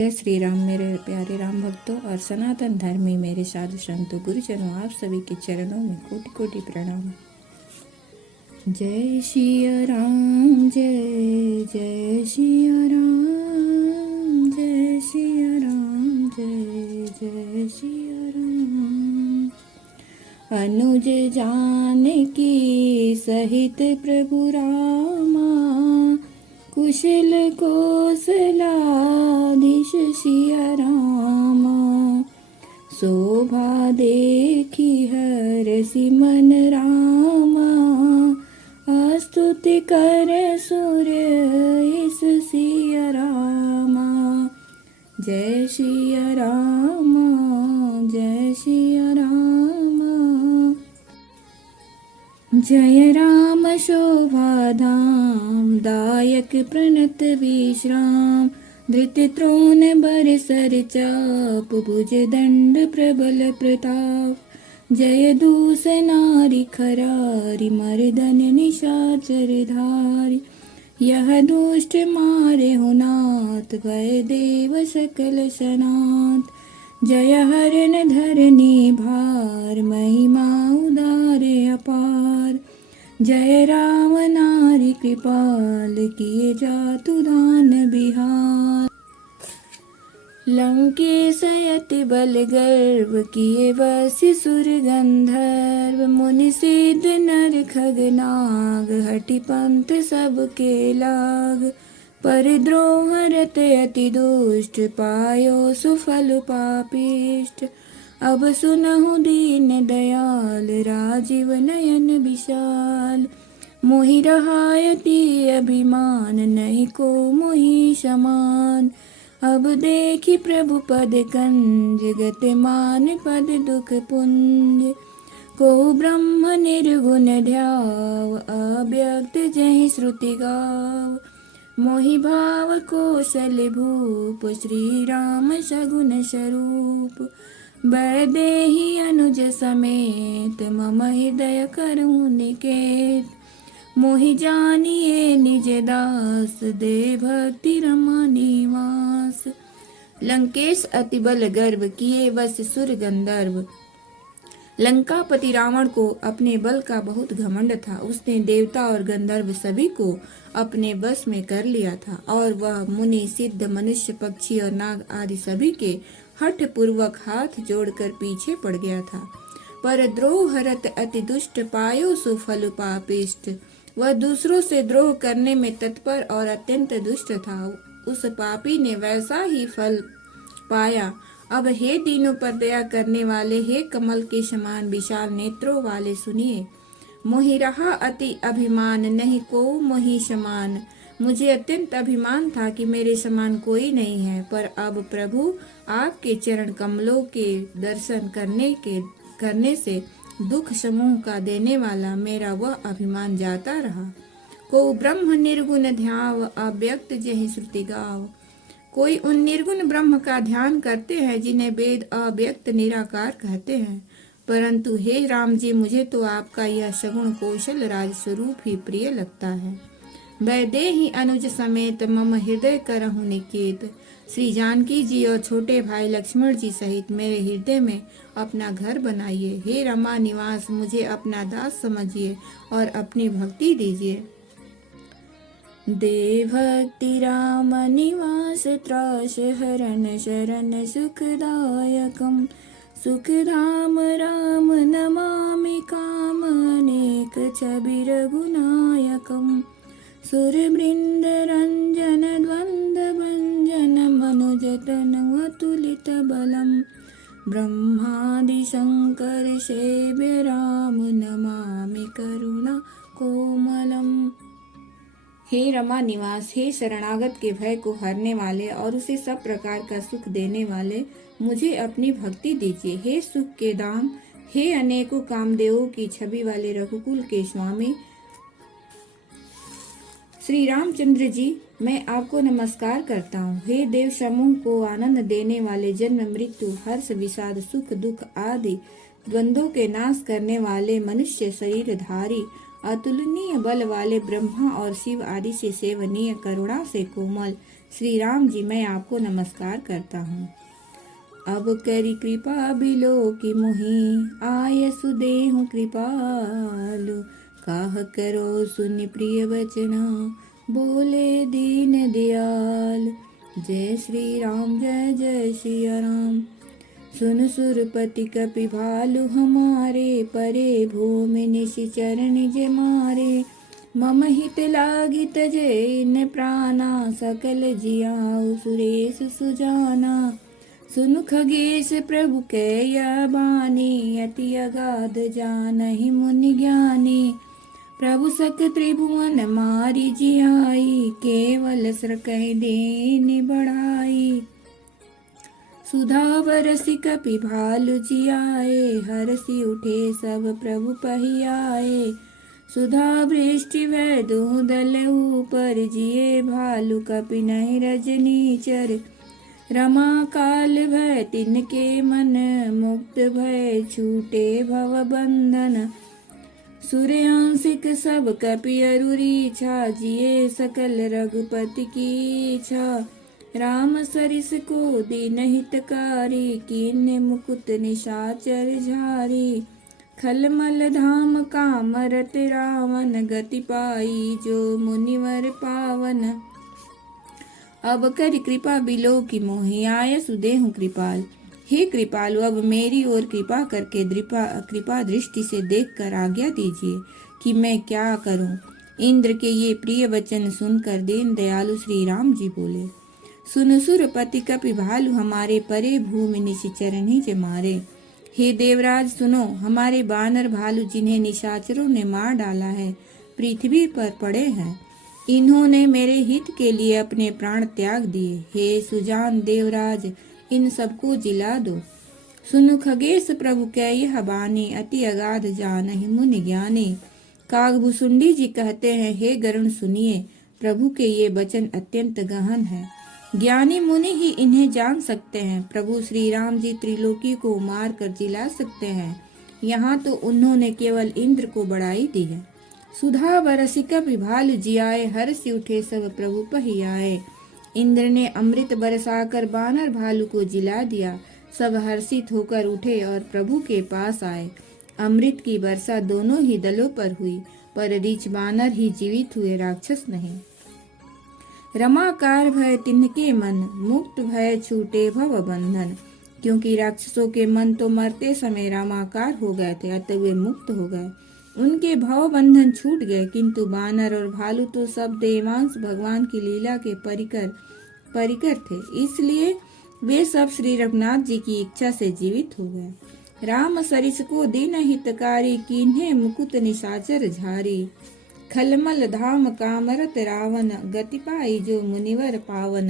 जय श्री राम मेरे प्यारे राम भक्तों और सनातन धर्मी मेरे साधु संतों गुरुजनों, आप सभी के चरणों में कोटि कोटि प्रणाम। जय सिया राम, जय जय सिया राम, जय सिया राम, जय जय सिया राम। अनुज जानकी सहित प्रभु रामा, कुशल कौशलाधीश सिया रामा। शोभा देखी हरसि मन रामा, स्तुति कर सूर्य इस सिया रामा। जय सिया रामा, जय सिया रामा। जय राम शोभा धाम, दायक प्रणत विश्राम। धृत त्रोण बर सर चाप, भुज दंड प्रबल प्रताप। जय दूस नारी खरारी, मर्दन निशाचर धारी। यह दुष्ट मारे हो नाथ, भय देव सकल सनाथ। जय हरन धरनी भार, महिमा उदार अपार। जय राम नारी कृपाल, किए जातु दान बिहार। लंकेश अति बल गर्व, किए वसी सुर गंधर्व। मुनि सिद्ध नर खग नाग, हठि पंथ सबके लाग। पर द्रोह रत अति दुष्ट, पायो सुफल पापिष्ट। अब सुनहु दीन दयाल, राजीव नयन विशाल। मोहि रहायति अभिमान, नहीं को मोहि समान। अब देखी प्रभु पद कंज, गतिमान पद दुख पुंज। को ब्रह्म निर्गुण ध्याव, अव्यक्त जहि श्रुति गाव। मोहि भाव कौशल भूप, श्री राम सगुण स्वरूप। वैदेही अनुज समेत, मम हृदय करहु निकेत। मोहि जानिए निज दास, दे भक्ति रमा निवास। लंकेश अति बल गर्व, किए वश सुर गंधर्व। लंकापति रावण को अपने बल का बहुत घमंड था। उसने देवता और गंधर्व सभी को अपने बस में कर लिया था, और वह मुनि सिद्ध मनुष्य पक्षी और नाग आदि सभी के हठ पूर्वक हाथ जोड़कर पीछे पड़ गया था। पर द्रोह हरत अति दुष्ट, पायो सुफल पापिष्ट। वह दूसरों से द्रोह करने में तत्पर और अत्यंत दुष्ट था। उस पापी ने वैसा ही फल पाया। अब हे दीनों पर दया करने वाले, हे कमल के समान विशाल नेत्रों वाले, सुनिए। मोहि रहा अति अभिमान, नहीं को मोहि समान। मुझे अत्यंत अभिमान था कि मेरे समान कोई नहीं है, पर अब प्रभु आपके चरण कमलों के दर्शन करने से दुख समूह का देने वाला मेरा वह अभिमान जाता रहा। को ब्रह्म निर्गुण ध्याव, अव्यक्त जहि श्रुति गाव। कोई उन निर्गुण ब्रह्म का ध्यान करते हैं जिन्हें वेद अव्यक्त निराकार कहते हैं। परंतु हे राम जी, मुझे तो आपका यह सगुण कौशल राज स्वरूप ही प्रिय लगता है। वैदेही अनुज समेत, मम हृदय करहु निकेत। श्री जानकी जी और छोटे भाई लक्ष्मण जी सहित मेरे हृदय में अपना घर बनाइए। हे रमा निवास, मुझे अपना दास समझिए और अपनी भक्ति दीजिए। दे भक्ति राम निवास, त्रास हरन शरण सुखदायकम। सुखधाम राम नमामि, काम अनेक छवि रघुनायकम। सुर बृंद रंजन द्वंद भंजन, मनुजतन अतुलित बलम। ब्रह्मादि शंकर सेव्य राम, नमामि करुणा कोमलम। हे रमा निवास, हे शरणागत के भय को हरने वाले और उसे सब प्रकार का सुख देने वाले, मुझे अपनी भक्ति दीजिए। हे सुख के दाम, हे अनेकों कामदेवों की छवि वाले रघुकुल के स्वामी श्री रामचंद्र जी, मैं आपको नमस्कार करता हूँ। हे देव समूह को आनंद देने वाले, जन्म मृत्यु हर्ष विषाद सुख दुख आदि द्वंद्वों के नाश करने वाले, मनुष्य शरीर धारी, अतुलनीय बल वाले ब्रह्मा और शिव आदि से सेवनीय, करुणा से कोमल, श्री राम जी मैं आपको नमस्कार करता हूँ। अब करी कृपा बिलो की मोहि, आय सुदेहु कृपालु। काह करो सुनि प्रिय वचना, बोले दीन दयाल। जय श्री राम जय जय सिया राम। सुन सुरपति कपि भालु हमारे, परे भूमि निशिचरण जे मारे। मम हित लागी तजे न प्राणा, सकल जियाउ सुरेश सुजाना। सुनु खगेश प्रभु कैया बानी, अति अगाध जानहि मुनि ज्ञानी। प्रभु सक त्रिभुवन मारी जियाई, केवल श्रकहि देनि बढ़ाई। सुधा बरसि कपि भालु जियाए, हरसि उठे सब प्रभु पहियाए। सुधा वृष्टि भय दुह दल ऊपर, जिए भालु कपि नहि रजनीचर। रमा काल भय तिनके मन, मुक्त भय छूटे भव बंधन। सूर्यांशिक सब कपि अरुरी छा, जिए सकल रघुपति की इच्छा। राम सरिस को दीन हितकारी, कीन्हे मुकुट निशाचर झारी। खलमल धाम कामरत रावण, गति पाई जो मुनिवर पावन। अब कर कृपा बिलो की मोहि, आय सुदेहु कृपाल। हे कृपालु अब मेरी ओर कृपा करके कृपा दृष्टि से देखकर आज्ञा दीजिए कि मैं क्या करूं। इंद्र के ये प्रिय वचन सुनकर दीन दयालु श्री राम जी बोले, सुन सुरपति कपि भालु हमारे, परे भूमि निशिचरण ही जे मारे। हे देवराज सुनो, हमारे बानर भालू जिन्हें निशाचरों ने मार डाला है, पृथ्वी पर पड़े हैं। इन्होंने मेरे हित के लिए अपने प्राण त्याग दिए। हे सुजान देवराज, इन सबको जिला दो। सुनु खगेश प्रभु कै यह बानी, अति अगाध जानहि मुनि ज्ञानी। कागभूसुंडी जी कहते हैं, हे गरुण सुनिए, प्रभु के ये वचन अत्यंत गहन है, ज्ञानी मुनि ही इन्हें जान सकते हैं। प्रभु श्री राम जी त्रिलोकी को मार कर जिला सकते हैं, यहाँ तो उन्होंने केवल इंद्र को बड़ाई दी है। सुधा बरसि कपि भालु जियाए, हर्षि उठे सब प्रभु पहियाए। इंद्र ने अमृत बरसाकर बानर भालू को जिला दिया। सब हर्षित होकर उठे और प्रभु के पास आए। अमृत की वर्षा दोनों ही दलों पर हुई, पर रीछ बानर ही जीवित हुए, राक्षस नहीं। रमाकार भय तिनके मन, मुक्त भय छूटे भव बंधन। क्योंकि राक्षसों के मन तो मरते समय रामाकार हो गए थे, अतः वे मुक्त हो गए, उनके भव बंधन छूट गए। किंतु बानर और भालू तो सब देवांश भगवान की लीला के परिकर थे, इसलिए वे सब श्री रघुनाथ जी की इच्छा से जीवित हो गए। राम सरिस को दीन हितकारी, कीन्हे मुकुट निशाचर झारी। खलमल धाम कामरत रावण, गति पाई जो मुनिवर पावन।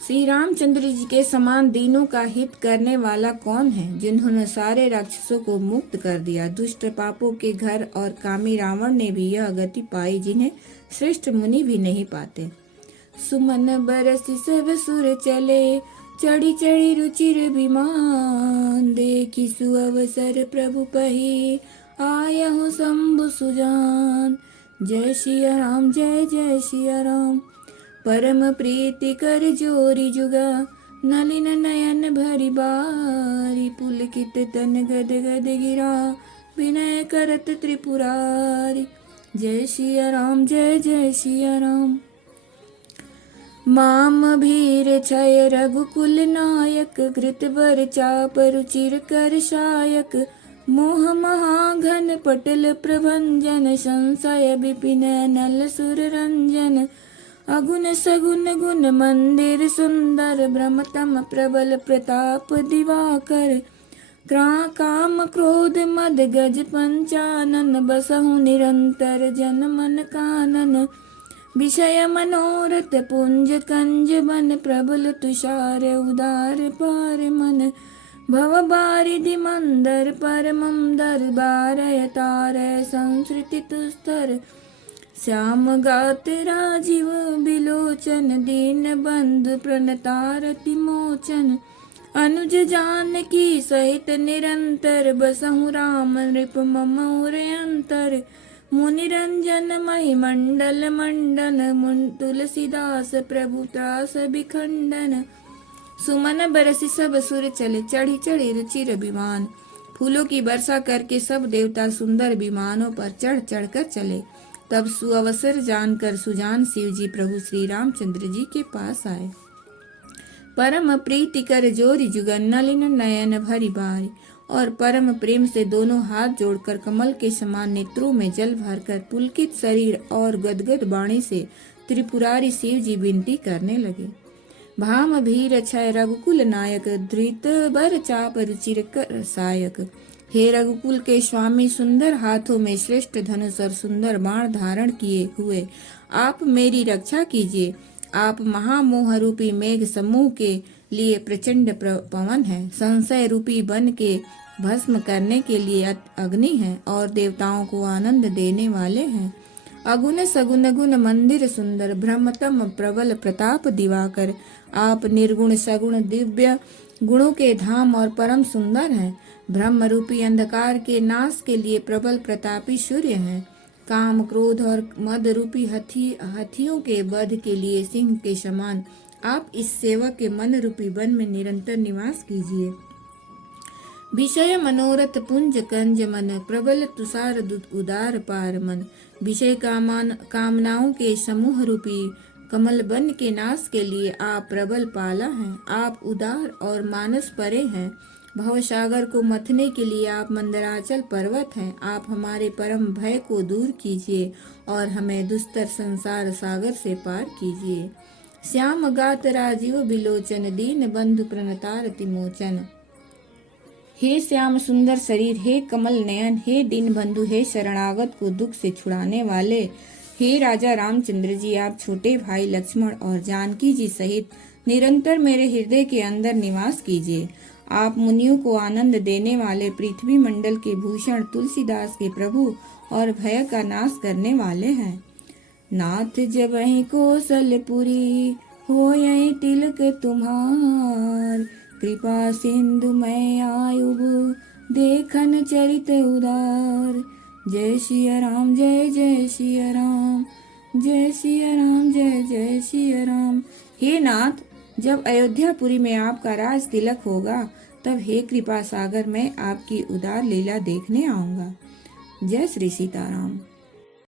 श्री रामचंद्र जी के समान दीनों का हित करने वाला कौन है, जिन्होंने सारे राक्षसों को मुक्त कर दिया। दुष्ट पापों के घर और कामी रावण ने भी यह गति पाई, जिन्हें श्रेष्ठ मुनि भी नहीं पाते। सुमन बरसि सब सुर चले, चढ़ी चढ़ी रुचिर विमान। देखि सुअवसर प्रभु पही, आयहु शंभु सुजान। जय सिया राम जय जय सिया राम। परम प्रीति कर जोरी जुगा, नलिन नयन भरी बारी। पुलकित तन गद गद गिरा, विनय करत त्रिपुरारी। जय सिया राम जय जय सिया राम। माम भीर छय रघुकुल नायक, घृत बर चाप रुचिर कर शायक। मोह महाघन पटल प्रभंजन, संशय विपिन नल सुर रंजन। अगुन सगुन गुण मंदिर सुंदर, ब्रह्मतम प्रबल प्रताप दिवाकर। काम क्रोध मद गज पंचानन, बसहु निरंतर जन मन कानन। विषय मनोरथ पुंज कंज बन, प्रबल तुषार उदार पार मन। भव बारिधि मंदर परमम दरबार, तार संस्कृति तुस्तर। श्याम गात राजीव बिलोचन, दीन बंधु प्रणतारति मोचन। अनुज जानकी सहित निरंतर, बसहु राम नृप मम उर अंतर। मुनिरंजन मही मंडल मंडन तुलसीदास प्रभु त्रास बिखंडन। सुमन बरसी सब सुर चले चढ़ी चढ़ी रुचिर विमान। फूलों की वर्षा करके सब देवता सुंदर विमानों पर चढ़ चढ़ कर चले। तब सुअवसर जानकर सुजान शिव जी प्रभु श्री रामचंद्र जी के पास आए। परम प्रीति कर जोरी जुगन नलिन नयन भरी बारी। और परम प्रेम से दोनों हाथ जोड़कर कमल के समान नेत्रों में जल भरकर पुलकित शरीर और गदगद वाणी से त्रिपुरारी शिव जी विनती करने लगे। भाम भीर छय रघुकुल नायक धृत बर चाप रुचिर कर सायक। हे रघुकुल के स्वामी, सुंदर हाथों में श्रेष्ठ धनुष और सुंदर बाण धारण किए हुए आप मेरी रक्षा कीजिए। आप महामोह रूपी मेघ समूह के लिए प्रचंड पवन है, संशय रूपी बन के भस्म करने के लिए अग्नि है और देवताओं को आनंद देने वाले हैं। अगुण सगुण गुण मंदिर सुंदर ब्रह्मतम प्रबल प्रताप दिवाकर। आप निर्गुण सगुण दिव्य गुणों के धाम और परम सुंदर हैं। ब्रह्म रूपी अंधकार के नाश के लिए प्रबल प्रतापी सूर्य हैं। काम क्रोध और मद रूपी हाथियों के वध के लिए सिंह के समान आप इस सेवक के मन रूपी वन में निरंतर निवास कीजिए। विषय मनोरथ पुंज कंज मन प्रबल तुषार उदार पार मन। विषय कामनाओं के समूह रूपी कमल बन के नाश के लिए आप प्रबल पाला हैं। आप उदार और मानस परे हैं। भवसागर को मथने के लिए आप मंदराचल पर्वत हैं। आप हमारे परम भय को दूर कीजिए और हमें दुस्तर संसार सागर से पार कीजिए। श्याम गात राजीव बिलोचन दीन बंधु प्रणतार तिमोचन। हे श्याम सुंदर शरीर, हे कमल नयन, हे दीन बंधु, हे शरणागत को दुख से छुड़ाने वाले, हे राजा रामचंद्र जी, आप छोटे भाई लक्ष्मण और जानकी जी सहित निरंतर मेरे हृदय के अंदर निवास कीजिए। आप मुनियों को आनंद देने वाले, पृथ्वी मंडल के भूषण, तुलसीदास के प्रभु और भय का नाश करने वाले हैं। नाथ जबहि कौशलपुरी होयहि तिलक तुम्हार। कृपा सिंधु मैं आयुब देखन चरित उदार। जय सिया राम जय जय सिया राम, जय सिया राम जय जय सिया राम। हे नाथ, जब अयोध्यापुरी में आपका राज तिलक होगा तब हे कृपा सागर मैं आपकी उदार लीला देखने आऊंगा। जय श्री सीताराम।